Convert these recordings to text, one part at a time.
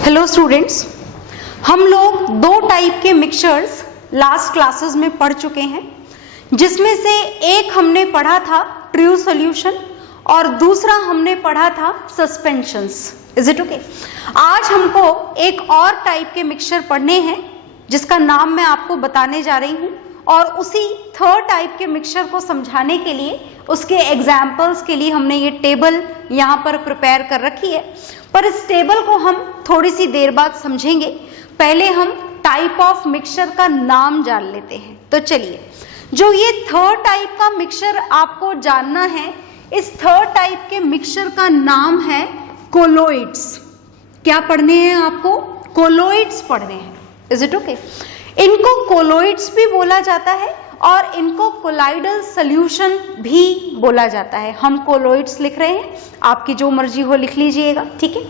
Hello students, हम लोग दो टाइप के मिक्सचर्स लास्ट क्लासेस में पढ़ चुके हैं, जिसमें से एक हमने पढ़ा था ट्रू सॉल्यूशन और दूसरा हमने पढ़ा था सस्पेंशंस। Is it okay? आज हमको एक और टाइप के मिक्सचर पढ़ने हैं जिसका नाम मैं आपको बताने जा रही हूँ, और उसी थर्ड टाइप के मिक्सचर को समझाने के लिए उसके एग्जाम्पल्स के लिए हमने ये टेबल यहाँ पर प्रिपेयर कर रखी है। पर इस टेबल को हम थोड़ी सी देर बाद समझेंगे। पहले हम टाइप ऑफ मिक्सचर का नाम जान लेते हैं। तो चलिए, जो ये थर्ड टाइप का मिक्सचर आपको जानना है, इस थर्ड टाइप के मिक्सचर का नाम है कोलोइड्स। क्या पढ़ने हैं आपको? कोलोइड्स पढ़ने हैं। Is it okay? इनको कोलोइड्स भी बोला जाता है और इनको कोलाइडल सॉल्यूशन भी बोला जाता है। हम कोलोइड्स लिख रहे हैं, आपकी जो मर्जी हो लिख लीजिएगा, ठीक है।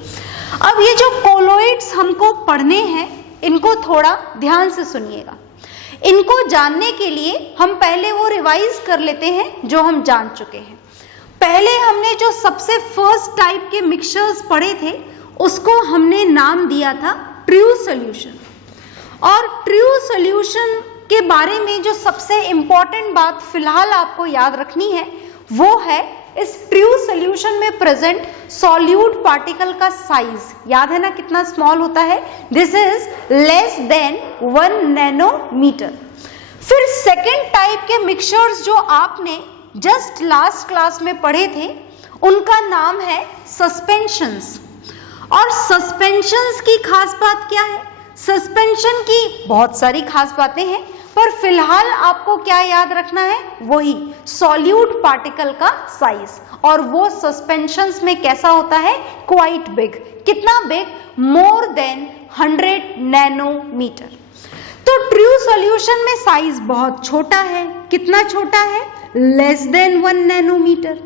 अब ये जो कोलोइड्स हमको पढ़ने हैं, इनको थोड़ा ध्यान से सुनिएगा। इनको जानने के लिए हम पहले वो रिवाइज कर लेते हैं जो हम जान चुके हैं। पहले हमने जो सबसे फर्स्ट टाइप के मिक्सचर्स पढ़े थे, उसको हमने नाम दिया था ट्रू सॉल्यूशन। और ट्रू सॉल्यूशन के बारे में जो सबसे इंपॉर्टेंट बात फिलहाल आपको याद रखनी है, वो है इस ट्रू सॉल्यूशन में प्रेजेंट सॉल्यूट पार्टिकल का साइज। याद है ना कितना स्मॉल होता है? This is less than 1 nanometer. फिर सेकेंड टाइप के मिक्सचर्स जो आपने जस्ट लास्ट क्लास में पढ़े थे, उनका नाम है सस्पेंशंस। और सस्पेंशंस की खास बात क्या है? सस्पेंशन की बहुत सारी खास बातें हैं, पर फिलहाल आपको क्या याद रखना है? वही सॉल्यूट पार्टिकल का साइज। और वो सस्पेंशंस में कैसा होता है? Quite big. कितना बिग? More than 100 nanometer. तो ट्रू सॉल्यूशन में साइज बहुत छोटा है। कितना छोटा है? Less than 1 nanometer.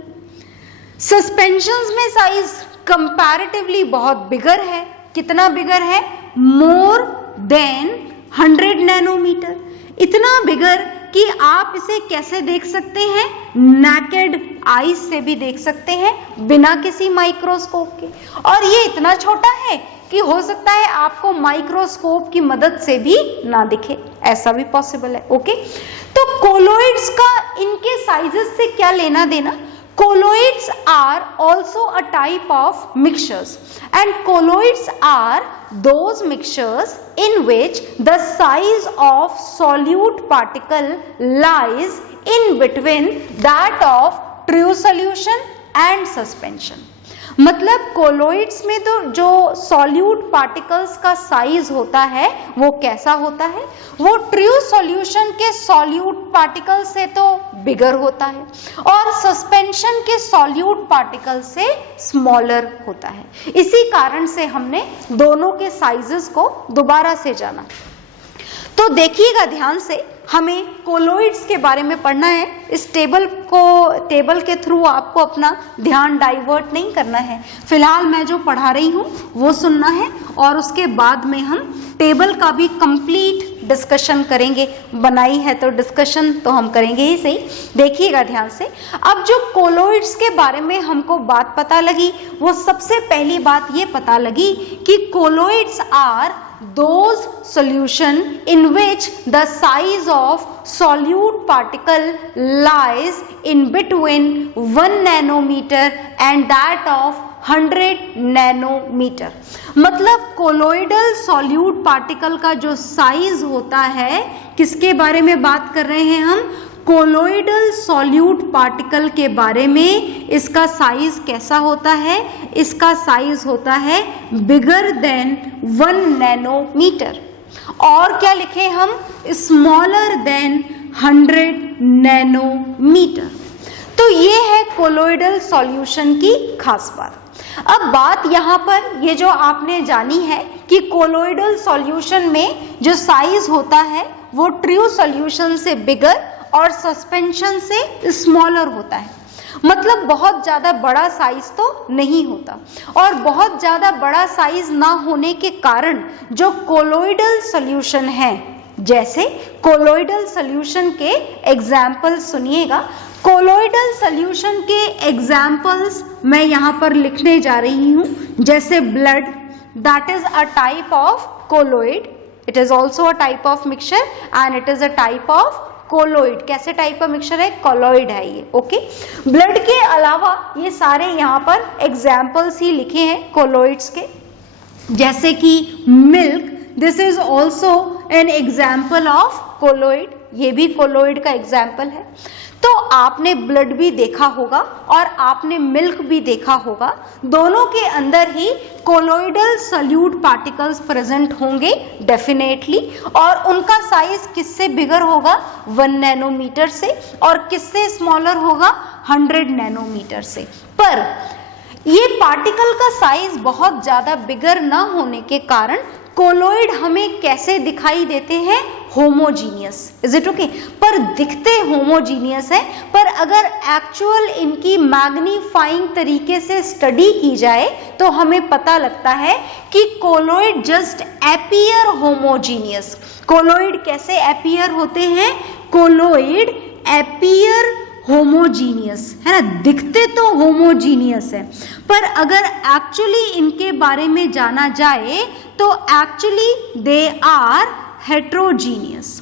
सस्पेंशंस में साइज कंपैरेटिवली बहुत बिगर है। कितना बिगर है? More than 100 nanometer. इतना बिगर कि आप इसे कैसे देख सकते हैं? नेकेड आईज से भी देख सकते हैं, बिना किसी माइक्रोस्कोप के। और ये इतना छोटा है कि हो सकता है आपको माइक्रोस्कोप की मदद से भी ना दिखे, ऐसा भी पॉसिबल है। ओके, तो कोलोइड्स का इनके साइजेस से क्या लेना देना? Colloids are also a type of mixtures, and colloids are those mixtures in which the size of solute particle lies in between that of true solution and suspension. मतलब colloids में तो जो सॉल्यूट पार्टिकल्स का size होता है वो कैसा होता है? वो ट्रू सॉल्यूशन के सॉल्यूट पार्टिकल से तो बिगर होता है और सस्पेंशन के सॉल्यूट पार्टिकल से स्मॉलर होता है। इसी कारण से हमने दोनों के साइजेस को दोबारा से जाना। तो देखिएगा ध्यान से, हमें कोलोइड्स के बारे में पढ़ना है। इस टेबल के थ्रू आपको अपना ध्यान डाइवर्ट नहीं करना है। फिलहाल मैं जो पढ़ा रही हूँ वो सुनना है, और उसके बाद में हम टेबल का भी कंप्लीट डिस्कशन करेंगे। बनाई है तो डिस्कशन तो हम करेंगे ही सही। देखिएगा ध्यान से। अब जो कोलोइड्स के बारे में हमको बात पता लगी, वो सबसे पहली बात ये पता लगी कि colloids are those solution in which the size of solute particle lies in between 1 nanometer and that of 100 nanometer. मतलब कोलोइडल सॉल्यूट पार्टिकल का जो साइज होता है, किसके बारे में बात कर रहे हैं हम? कोलोइडल सॉल्यूट पार्टिकल के बारे में। इसका साइज कैसा होता है? इसका साइज होता है बिगर देन 1 नैनोमीटर। और क्या लिखे हम? Smaller than 100 nanometer. तो ये है कोलोइडल सॉल्यूशन की खास बात। अब बात यहाँ पर ये जो आपने जानी है कि कोलोइडल सॉल्यूशन में जो साइज होता है वो ट्रू सॉल्यूशन से बिगर और सस्पेंशन से स्मॉलर होता है। मतलब बहुत ज़्यादा बड़ा साइज तो नहीं होता, और बहुत ज़्यादा बड़ा साइज ना होने के कारण जो कोलोइडल सॉल्यूशन है, जैसे कोलोइडल सॉल्यूशन के एग्जाम्पल सुनिएगा। कोलोइडल सॉल्यूशन के एग्जाम्पल्स मैं यहाँ पर लिखने जा रही हूँ, जैसे blood, that is a type of colloid. It is also a type of mixture and it is a type of colloid. कैसे टाइप का मिक्सचर है? colloid है ये. ओके, ब्लड के अलावा ये सारे यहाँ पर एग्जाम्पल्स ही लिखे हैं colloids के, जैसे कि milk, this is also an example of colloid. ये भी colloid का एग्जाम्पल है. तो आपने ब्लड भी देखा होगा और आपने मिल्क भी देखा होगा, दोनों के अंदर ही कोलोइडल सॉल्यूट पार्टिकल्स प्रेजेंट होंगे डेफिनेटली, और उनका साइज किससे बिगर होगा? 1 नैनोमीटर से, और किससे स्मॉलर होगा? 100 नैनोमीटर से. पर ये पार्टिकल का साइज बहुत ज्यादा बिगर ना होने के कारण कोलोइड हमें कैसे दिखाई देते हैं? होमोजीनियस. Is it okay? पर दिखते होमोजीनियस है, पर अगर एक्चुअल इनकी मैग्नीफाइंग तरीके से स्टडी की जाए तो हमें पता लगता है कि colloid just appear homogeneous. Colloid कैसे अपीयर होते हैं? कोलोइड अपीयर होमोजीनियस, है ना, दिखते तो होमोजीनियस है, पर अगर एक्चुअली इनके बारे में जाना जाए तो एक्चुअली दे आर हेट्रोजीनियस.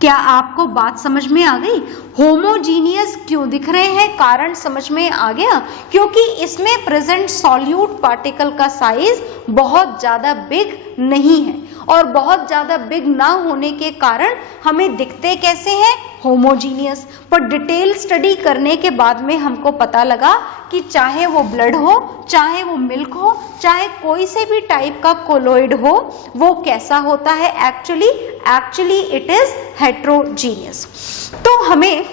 क्या आपको बात समझ में आ गई? होमोजीनियस क्यों दिख रहे हैं? कारण समझ में आ गया, क्योंकि इसमें प्रेजेंट सॉल्यूट पार्टिकल का साइज बहुत ज्यादा बिग नहीं है, और बहुत ज्यादा बिग ना होने के कारण हमें दिखते कैसे हैं? होमोजीनियस. पर डिटेल स्टडी करने के बाद में हमको पता लगा कि चाहे वो ब्लड हो, चाहे वो मिल्क हो, चाहे कोई से भी टाइप का कोलोइड हो, वो कैसा होता है? Actually it is heterogeneous. तो हमें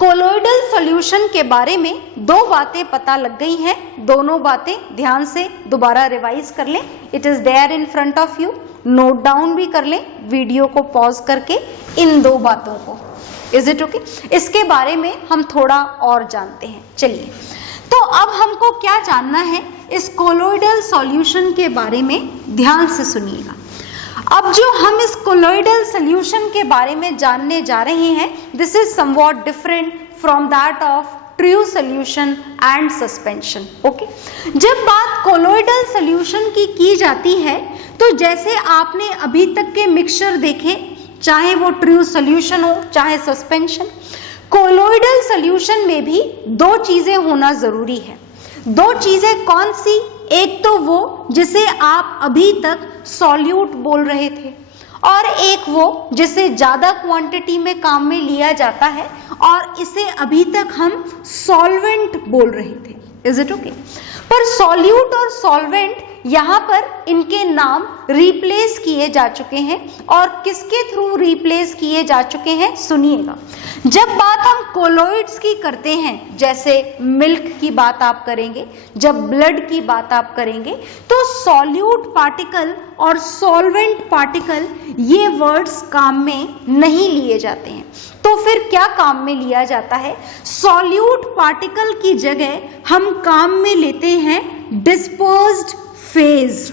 कोलोइडल सॉल्यूशन के बारे में 2 बातें पता लग गई हैं. दोनों बातें ध्यान से दोबारा रिवाइज कर लें. It is there in front of you. Note down भी कर लें वीडियो को पॉज करके इन 2 बातों को. Is it okay? इसके बारे में हम थोड़ा और जानते हैं. चलिए, तो अब हमको क्या जानना है इस कोलोइडल सॉल्यूशन के बारे में? ध्यान से सुनिएगा. अब जो हम इस कोलोइडल सॉल्यूशन के बारे में जानने जा रहे हैं, this is somewhat different from that of true solution and suspension. Okay, जब बात कोलोइडल सॉल्यूशन की जाती है तो जैसे आपने अभी तक के मिक्सचर देखे, चाहे वो ट्रू सॉल्यूशन हो चाहे सस्पेंशन, कोलोइडल सॉल्यूशन में भी 2 चीजें होना जरूरी है. 2 चीजें कौन सी? एक तो वो जिसे आप अभी तक सॉल्यूट बोल रहे थे, और एक वो जिसे ज्यादा क्वांटिटी में काम में लिया जाता है और इसे अभी तक हम सॉल्वेंट बोल रहे थे. Is it okay? पर सॉल्यूट और सॉल्वेंट यहाँ पर इनके नाम रिप्लेस किए जा चुके हैं, और किसके थ्रू रिप्लेस किए जा चुके हैं? सुनिएगा. जब बात हम कोलोइड्स की करते हैं, जैसे मिल्क की बात आप करेंगे, जब ब्लड की बात आप करेंगे, तो सॉल्यूट पार्टिकल और सॉल्वेंट पार्टिकल ये वर्ड्स काम में नहीं लिए जाते हैं. तो फिर क्या काम में लिया जाता है? सॉल्यूट पार्टिकल की जगह हम काम में लेते हैं डिस्पर्स्ड फेज.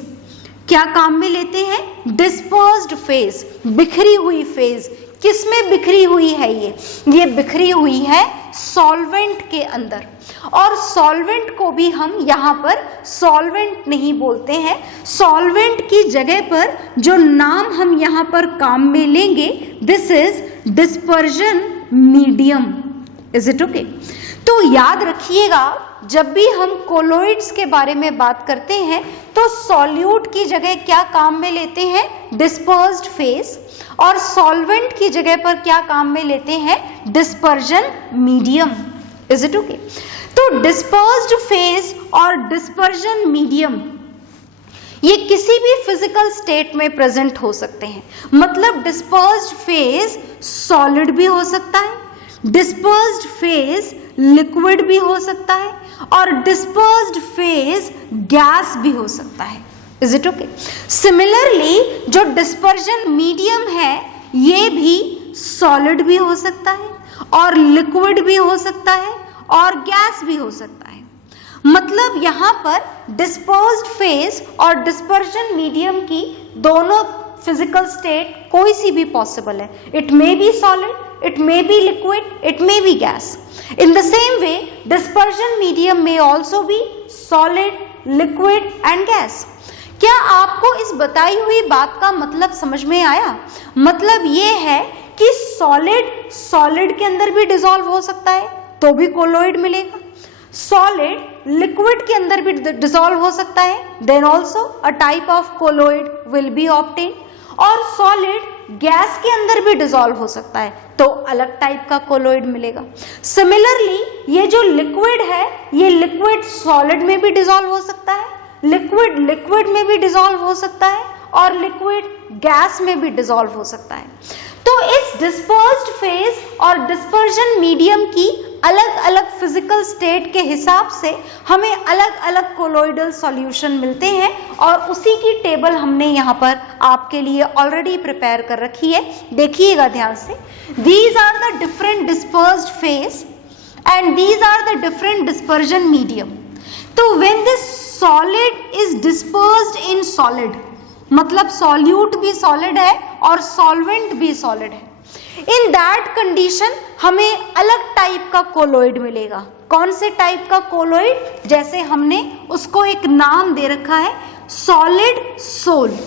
क्या काम में लेते हैं? डिस्पर्स्ड फेज, बिखरी हुई फेज. किसमें बिखरी हुई है ये बिखरी हुई है सॉल्वेंट के अंदर. और सॉल्वेंट को भी हम यहाँ पर सॉल्वेंट नहीं बोलते हैं. सॉल्वेंट की जगह पर जो नाम हम यहाँ पर काम में लेंगे, this is dispersion medium. Is it okay? तो याद रखिएगा, जब भी हम कोलोइड्स के बारे में बात करते हैं तो सॉल्यूट की जगह क्या काम में लेते हैं? Dispersed phase. और सॉल्वेंट की जगह पर क्या काम में लेते हैं? Dispersion medium. Is it okay? तो डिस्पर्स्ड फेज और डिस्पर्जन मीडियम ये किसी भी फिजिकल स्टेट में प्रेजेंट हो सकते हैं. मतलब डिस्पर्स्ड फेज सॉलिड भी हो सकता है, डिस्पर्स्ड फेज लिक्विड भी हो सकता है, और डिस्पर्स्ड फेज गैस भी हो सकता है. Is it okay? सिमिलरली जो डिस्पर्जन मीडियम है ये भी सॉलिड भी हो सकता है, और लिक्विड भी हो सकता है, और गैस भी हो सकता है. मतलब यहाँ पर डिस्पर्स्ड फेज और डिस्पर्जन मीडियम की दोनों फिजिकल स्टेट कोई सी भी पॉसिबल है. It may be solid, it may be liquid, it may be gas. In the same way, dispersion medium may also be solid, liquid and gas. क्या आपको इस बताई हुई बात का मतलब समझ में आया? मतलब ये है कि सॉलिड के अंदर भी डिसॉल्व हो सकता है तो भी कोलोइड मिलेगा, सॉलिड लिक्विड के अंदर भी डिसॉल्व हो सकता है, then also a type of colloid will be obtain, और सॉलिड गैस के अंदर भी डिसॉल्व हो सकता है तो अलग टाइप का कोलोइड मिलेगा। सिमिलरली ये जो लिक्विड है, ये लिक्विड सॉलिड में भी डिसॉल्व हो सकता है, लिक्विड में भी डिसॉल्व हो सकता है, और लिक्विड गैस में भी डिसॉल्व हो सकता है। तो इस डिस्पर्स्ड फेज और डिस्पर्जन मीडियम की अलग अलग फिजिकल स्टेट के हिसाब से हमें अलग अलग कोलोइडल सॉल्यूशन मिलते हैं, और उसी की टेबल हमने यहाँ पर आपके लिए ऑलरेडी प्रिपेयर कर रखी है। देखिएगा ध्यान से, these are the different dispersed phase and these are the different dispersion medium. तो when this solid is dispersed in solid, मतलब सॉल्यूट भी सॉलिड है और सॉल्वेंट भी सॉलिड है, इन दैट कंडीशन हमें अलग टाइप का कोलोइड मिलेगा। कौन से टाइप का कोलोइड? जैसे हमने उसको एक नाम दे रखा है सॉलिड सोल।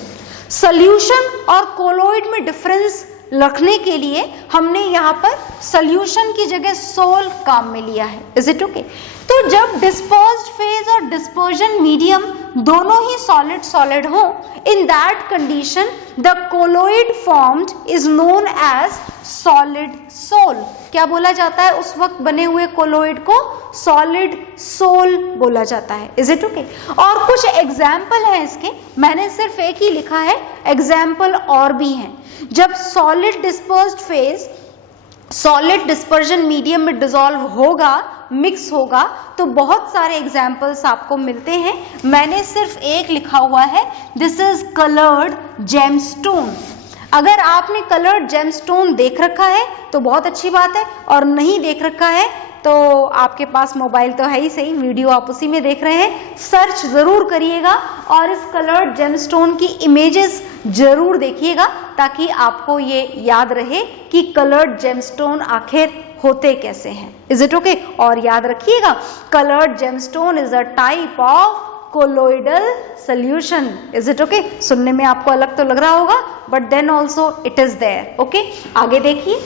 सॉल्यूशन और कोलोइड में डिफरेंस रखने के लिए हमने यहाँ पर सॉल्यूशन की जगह सोल काम में लिया है। Is it okay? तो जब डिस्पर्स्ड फेज और डिस्पर्जन मीडियम दोनों ही सॉलिड हो, in that condition the colloid formed is known as solid sol. क्या बोला जाता है उस वक्त बने हुए कोलोइड को? सॉलिड सोल बोला जाता है। Is it okay? और कुछ एग्जाम्पल है इसके, मैंने सिर्फ एक ही लिखा है, एग्जाम्पल और भी हैं। जब solid dispersed phase solid dispersion medium में डिसॉल्व होगा, मिक्स होगा, तो बहुत सारे एग्जाम्पल्स आपको मिलते हैं। मैंने सिर्फ एक लिखा हुआ है, दिस इज कलर्ड जेमस्टोन। अगर आपने कलर्ड जेमस्टोन देख रखा है तो बहुत अच्छी बात है, और नहीं देख रखा है तो आपके पास मोबाइल तो है ही सही, वीडियो आप उसी में देख रहे हैं, सर्च ज़रूर करिएगा और इस कलर्ड जेमस्टोन की इमेजेस ज़रूर देखिएगा ताकि आपको ये याद रहे कि कलर्ड जेमस्टोन आखिर होते कैसे हैं। Is it okay? और याद रखिएगा, coloured gemstone is a type of colloidal solution. Is it okay? सुनने में आपको अलग तो लग रहा होगा, but then also it is there. Okay, आगे देखिए,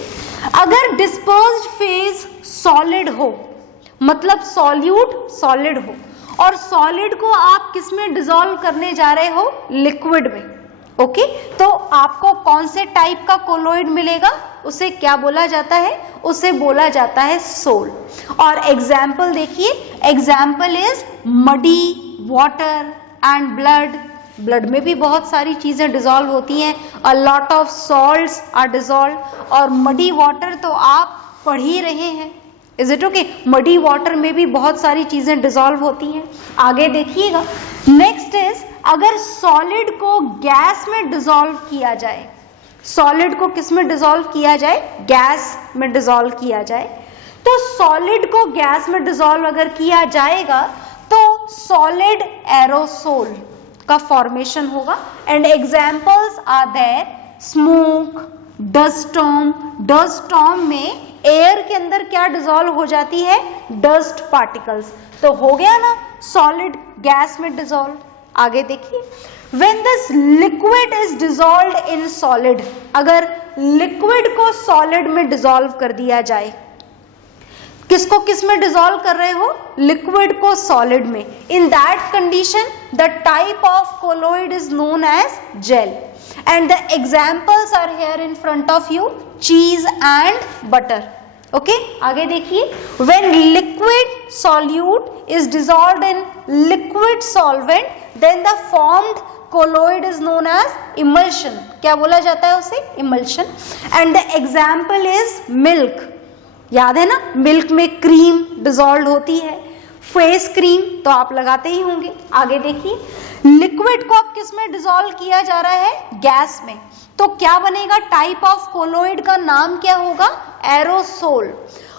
अगर डिस्पर्स्ड फेज सॉलिड हो, मतलब सॉल्यूट सॉलिड हो, और सॉलिड को आप किस में डिसॉल्व करने जा रहे हो? लिक्विड में। ओके, तो आपको कौन से टाइप का कोलोइड मिलेगा? उसे क्या बोला जाता है? उसे बोला जाता है सोल। और एग्जाम्पल देखिए, example is muddy water and blood. Blood में भी बहुत सारी चीजें डिसॉल्व होती हैं, a lot of salts are dissolve, और मडी वाटर तो आप पढ़ ही रहे हैं। Is it okay? Muddy water में भी बहुत सारी चीजें डिसॉल्व होती हैं। आगे देखिएगा, नेक्स्ट इज, अगर सॉलिड को गैस में डिसॉल्व किया जाए, सॉलिड को किस में डिसॉल्व किया जाए? गैस में डिसॉल्व किया जाए। तो सॉलिड को गैस में डिसॉल्व अगर किया जाएगा तो सॉलिड एरोसोल का फॉर्मेशन होगा, and examples are there smoke, dust storm. Dust storm में एयर के अंदर क्या डिसॉल्व हो जाती है? Dust particles. तो हो गया ना सॉलिड गैस में डिसॉल्व। आगे देखिए, when this liquid is dissolved in solid, अगर लिक्विड को सॉलिड में डिसॉल्व कर दिया जाए, किसको किस में डिसॉल्व कर रहे हो? लिक्विड को सॉलिड में। In that condition the type of colloid is known as gel, and the examples are here in front of you, cheese and butter. Okay, आगे देखिए, when liquid solute is dissolved in liquid solvent, then the formed colloid is known as emulsion. क्या बोला जाता है उसे? emulsion. And the example is milk. याद है ना, मिल्क में क्रीम डिसॉल्व होती है, फेस क्रीम तो आप लगाते ही होंगे। आगे देखिए, लिक्विड को अब किस में डिसॉल्व किया जा रहा है? गैस में। तो क्या बनेगा? टाइप ऑफ कोलोइड का नाम क्या होगा? एरोसोल।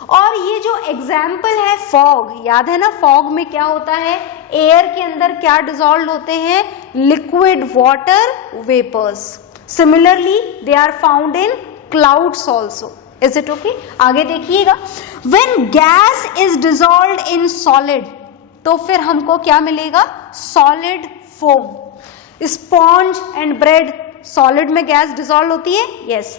और ये जो एग्जाम्पल है फॉग, याद है ना, फॉग में क्या होता है? एयर के अंदर क्या डिसॉल्व होते हैं? Liquid water vapours. Similarly they are found in clouds also. Is it okay? आगे देखिएगा, when gas is dissolved in solid, तो फिर हमको क्या मिलेगा? Solid foam. Sponge and bread, solid में गैस डिसॉल्व होती है, यस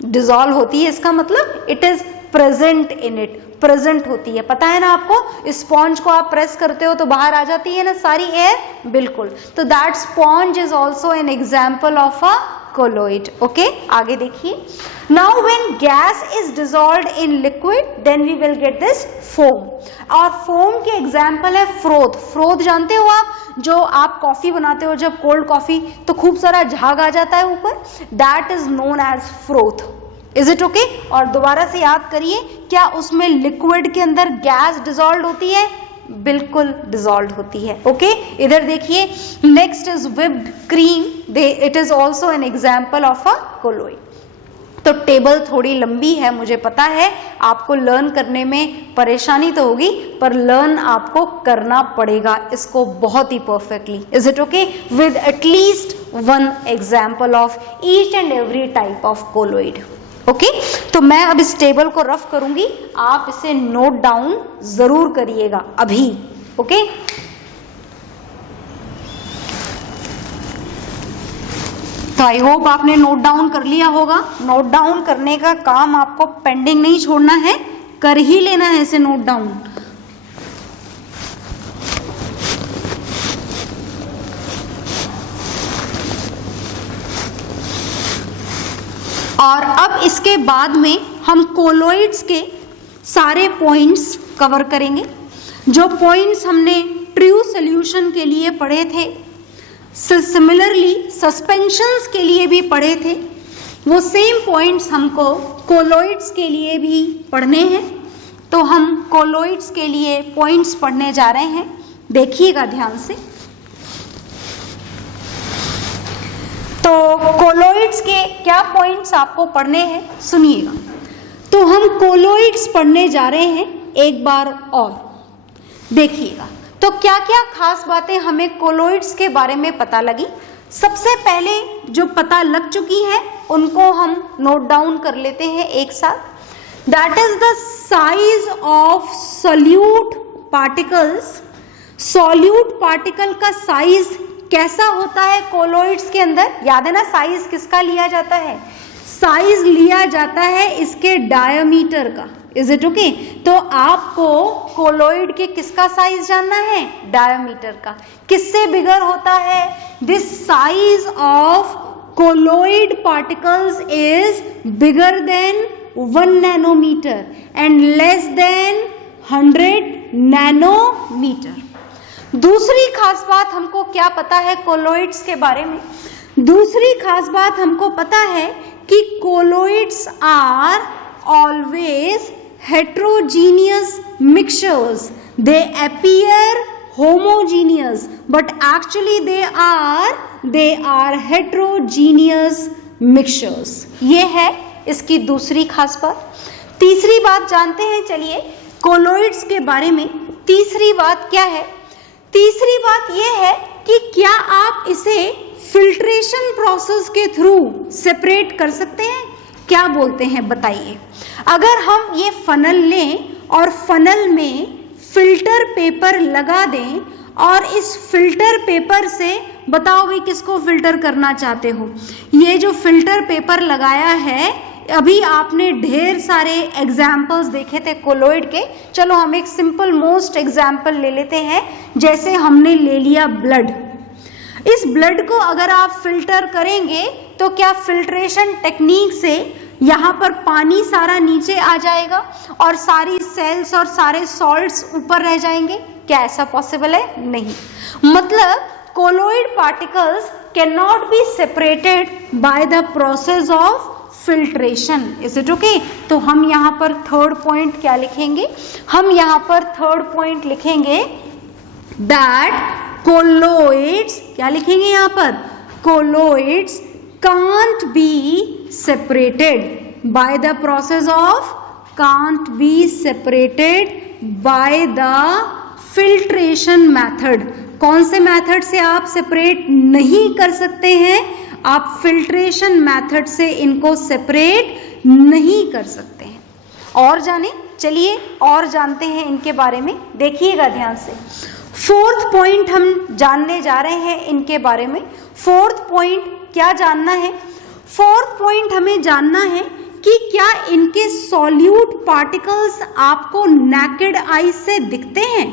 डिसॉल्व होती है, इसका मतलब it is present in it, present होती है। पता है ना आपको, स्पॉन्ज को आप प्रेस करते हो तो बाहर आ जाती है ना सारी एयर, बिल्कुल। तो that sponge is also an example of a colloid. Okay, आगे देखिए। Now when gas is dissolved in liquid then we will get this foam, और फोम के एग्जाम्पल है फ्रोथ। फ्रोथ जानते हो आप, जो आप कॉफी बनाते हो जब कोल्ड कॉफी तो खूब सारा झाग आ जाता है ऊपर, that is known as froth. Is it okay? और दोबारा से याद करिए, क्या उसमें लिक्विड के अंदर गैस डिसॉल्व होती है? बिल्कुल डिसॉल्व होती है। ओके, इधर देखिए, next is whipped cream, it is also an example of a colloid. तो टेबल थोड़ी लंबी है, मुझे पता है आपको लर्न करने में परेशानी तो होगी, पर लर्न आपको करना पड़ेगा इसको बहुत ही perfectly. Is it okay? With at least one example of each and every type of colloid. Okay, तो मैं अब इस टेबल को रफ करूंगी, आप इसे नोट डाउन जरूर करिएगा अभी। ओके, तो आई होप आपने नोट डाउन कर लिया होगा। नोट डाउन करने का काम आपको पेंडिंग नहीं छोड़ना है, कर ही लेना है इसे नोट डाउन। और अब इसके बाद में हम कोलोइड्स के सारे पॉइंट्स कवर करेंगे। जो पॉइंट्स हमने ट्रू सॉल्यूशन के लिए पढ़े थे, सिमिलरली सस्पेंशंस के लिए भी पढ़े थे, वो सेम पॉइंट्स हमको कोलोइड्स के लिए भी पढ़ने हैं। तो हम कोलोइड्स के लिए पॉइंट्स पढ़ने जा रहे हैं, देखिएगा ध्यान से। तो कोलोइड्स के क्या पॉइंट्स आपको पढ़ने हैं, सुनिएगा। तो हम कोलोइड्स पढ़ने जा रहे हैं एक बार और, देखिएगा। तो क्या क्या खास बातें हमें कोलोइड्स के बारे में पता लगी। सबसे पहले जो पता लग चुकी है उनको हम नोट डाउन कर लेते हैं एक साथ। That is the size of solute particles. Solute particle का साइज कैसा होता है कोलोइड्स के अंदर? याद है ना, साइज किसका लिया जाता है? साइज लिया जाता है इसके डायमीटर का। Is it okay? तो आपको कोलोइड के किसका साइज जानना है? डायमीटर का। किससे बिगर होता है? This size of colloid particles is bigger than 1 nanometer and less than 100 nanometer. दूसरी खास बात हमको क्या पता है कोलोइड्स के बारे में? दूसरी खास बात हमको पता है कि colloids are always heterogeneous mixtures. They appear homogeneous but actually they are heterogeneous mixtures. ये है इसकी दूसरी खास बात। तीसरी बात जानते हैं, चलिए कोलोइड्स के बारे में। तीसरी बात क्या है? तीसरी बात ये है कि क्या आप इसे फिल्ट्रेशन प्रोसेस के थ्रू सेपरेट कर सकते हैं? क्या बोलते हैं बताइए। अगर हम ये फनल लें और फनल में फिल्टर पेपर लगा दें और इस फिल्टर पेपर से बताओ भाई किसको फिल्टर करना चाहते हो। ये जो फिल्टर पेपर लगाया है, अभी आपने ढेर सारे एग्जाम्पल्स देखे थे कोलोइड के। चलो हम एक सिंपल मोस्ट एग्जाम्पल ले लेते हैं। जैसे हमने ले लिया ब्लड। इस ब्लड को अगर आप फिल्टर करेंगे तो क्या फिल्ट्रेशन टेक्निक से यहाँ पर पानी सारा नीचे आ जाएगा और सारी सेल्स और सारे सॉल्ट्स ऊपर रह जाएंगे? क्या ऐसा पॉसिबल है? नहीं। मतलब colloid particles can not be separated by the process of filtration. Is it okay? तो हम यहाँ पर थर्ड पॉइंट क्या लिखेंगे? हम यहाँ पर थर्ड पॉइंट लिखेंगे दैट कोलोइड्स, क्या लिखेंगे यहाँ पर? Colloids can't be separated by the process of can't be separated by the filtration method। कौन से मेथड से आप सेपरेट नहीं कर सकते हैं? आप फिल्ट्रेशन मेथड से इनको सेपरेट नहीं कर सकते हैं। और जाने, चलिए और जानते हैं इनके बारे में, देखिएगा ध्यान से। फोर्थ पॉइंट हम जानने जा रहे हैं इनके बारे में। फोर्थ पॉइंट क्या जानना है? फोर्थ पॉइंट हमें जानना है कि क्या इनके सॉल्यूट पार्टिकल्स आपको नेकेड आई से दिखते हैं?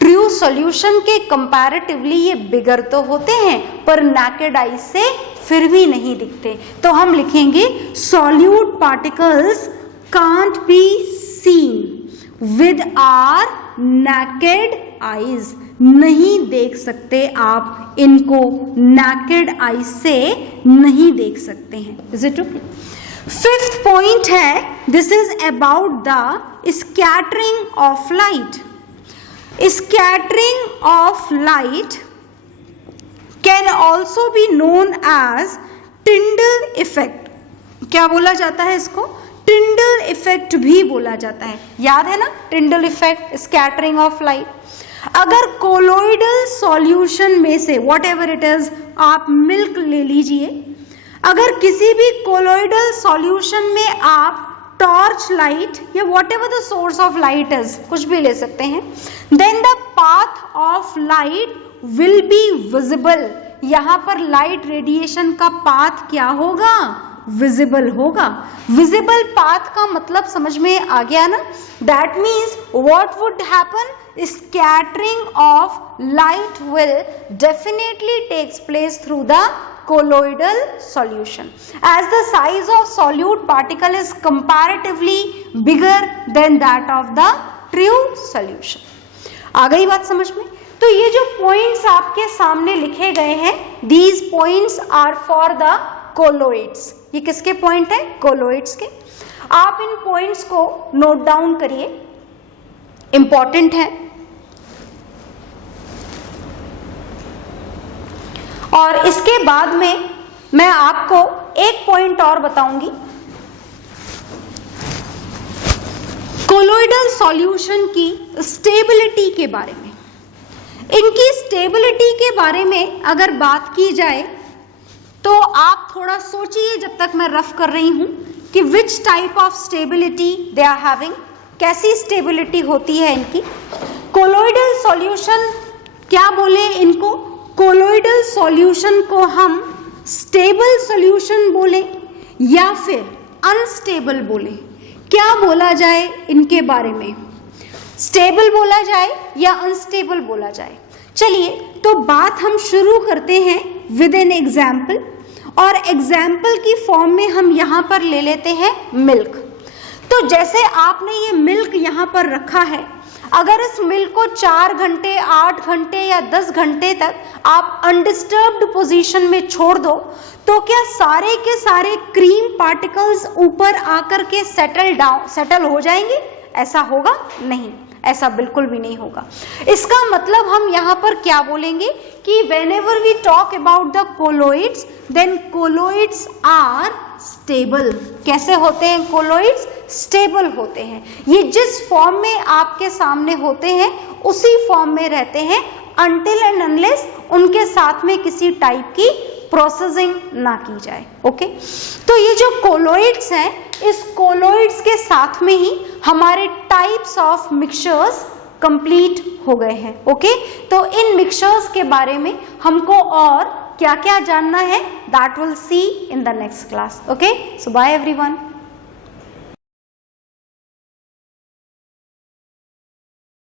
ट्रू सॉल्यूशन के कंपैरेटिवली ये बिगर तो होते हैं पर नेकेड आई से फिर भी नहीं दिखते, तो हम लिखेंगे solute particles can't be seen with our naked eyes. नहीं देख सकते आप इनको, नेकेड आई से नहीं देख सकते हैं। Is it okay? Fifth point है, this is about the scattering of light. Scattering of light can also be known as Tyndall effect. क्या बोला जाता है इसको? टिंडल इफेक्ट भी बोला जाता है। याद है ना Tyndall effect, scattering of light. अगर कोलोइडल सॉल्यूशन में से वॉट एवर इट इज, आप मिल्क ले लीजिए, अगर किसी भी कोलोइडल सॉल्यूशन में आप टॉर्च लाइट या whatever the source of light is, कुछ भी ले सकते हैं, then the path of light will be visible. यहां पर लाइट रेडिएशन का पाथ क्या होगा? विजिबल होगा। विजिबल पाथ का मतलब समझ में आ गया ना? That means what would happen, scattering of light will definitely takes place through the colloidal solution as the size of solute particle is comparatively bigger than that of the true solution। आ गई बात समझ में? तो ये जो points आपके सामने लिखे गए हैं, these points are for the colloids। ये किसके पॉइंट है? कोलोइड्स के। आप इन पॉइंट्स को नोट डाउन करिए, इंपॉर्टेंट है। और इसके बाद में मैं आपको एक पॉइंट और बताऊंगी, कोलोइडल सॉल्यूशन की स्टेबिलिटी के बारे में। इनकी स्टेबिलिटी के बारे में अगर बात की जाए तो आप थोड़ा सोचिए जब तक मैं रफ कर रही हूं कि which type of stability they are having, कैसी स्टेबिलिटी होती है इनकी। कोलोइडल सॉल्यूशन क्या बोले इनको? कोलोइडल सॉल्यूशन को हम स्टेबल सॉल्यूशन बोले या फिर अनस्टेबल बोले? क्या बोला जाए इनके बारे में? स्टेबल बोला जाए या अनस्टेबल बोला जाए? चलिए तो बात हम शुरू करते हैं विद एन एग्जाम्पल, और एग्जाम्पल की फॉर्म में हम यहाँ पर ले लेते हैं मिल्क। तो जैसे आपने ये मिल्क यहाँ पर रखा है, अगर इस मिल्क को 4 घंटे, 8 घंटे या 10 घंटे तक आप अनडिस्टर्ब्ड पोजीशन में छोड़ दो, तो क्या सारे के सारे क्रीम पार्टिकल्स ऊपर आकर के सेटल हो जाएंगे? ऐसा होगा नहीं, ऐसा बिल्कुल भी नहीं होगा। इसका मतलब हम यहाँ पर क्या बोलेंगे कि whenever we talk about the colloids, then colloids are stable। कैसे होते हैं colloids? स्टेबल होते हैं। ये जिस फॉर्म में आपके सामने होते हैं उसी फॉर्म में रहते हैं until and unless उनके साथ में किसी टाइप की प्रोसेसिंग ना की जाए। ओके, तो ये जो कोलोइड्स हैं, इस कोलोइड्स के साथ में ही हमारे टाइप्स ऑफ मिक्सचर्स कंप्लीट हो गए हैं। ओके, तो इन मिक्सचर्स के बारे में हमको और क्या क्या जानना है, that will see in the next class. Okay, so bye everyone.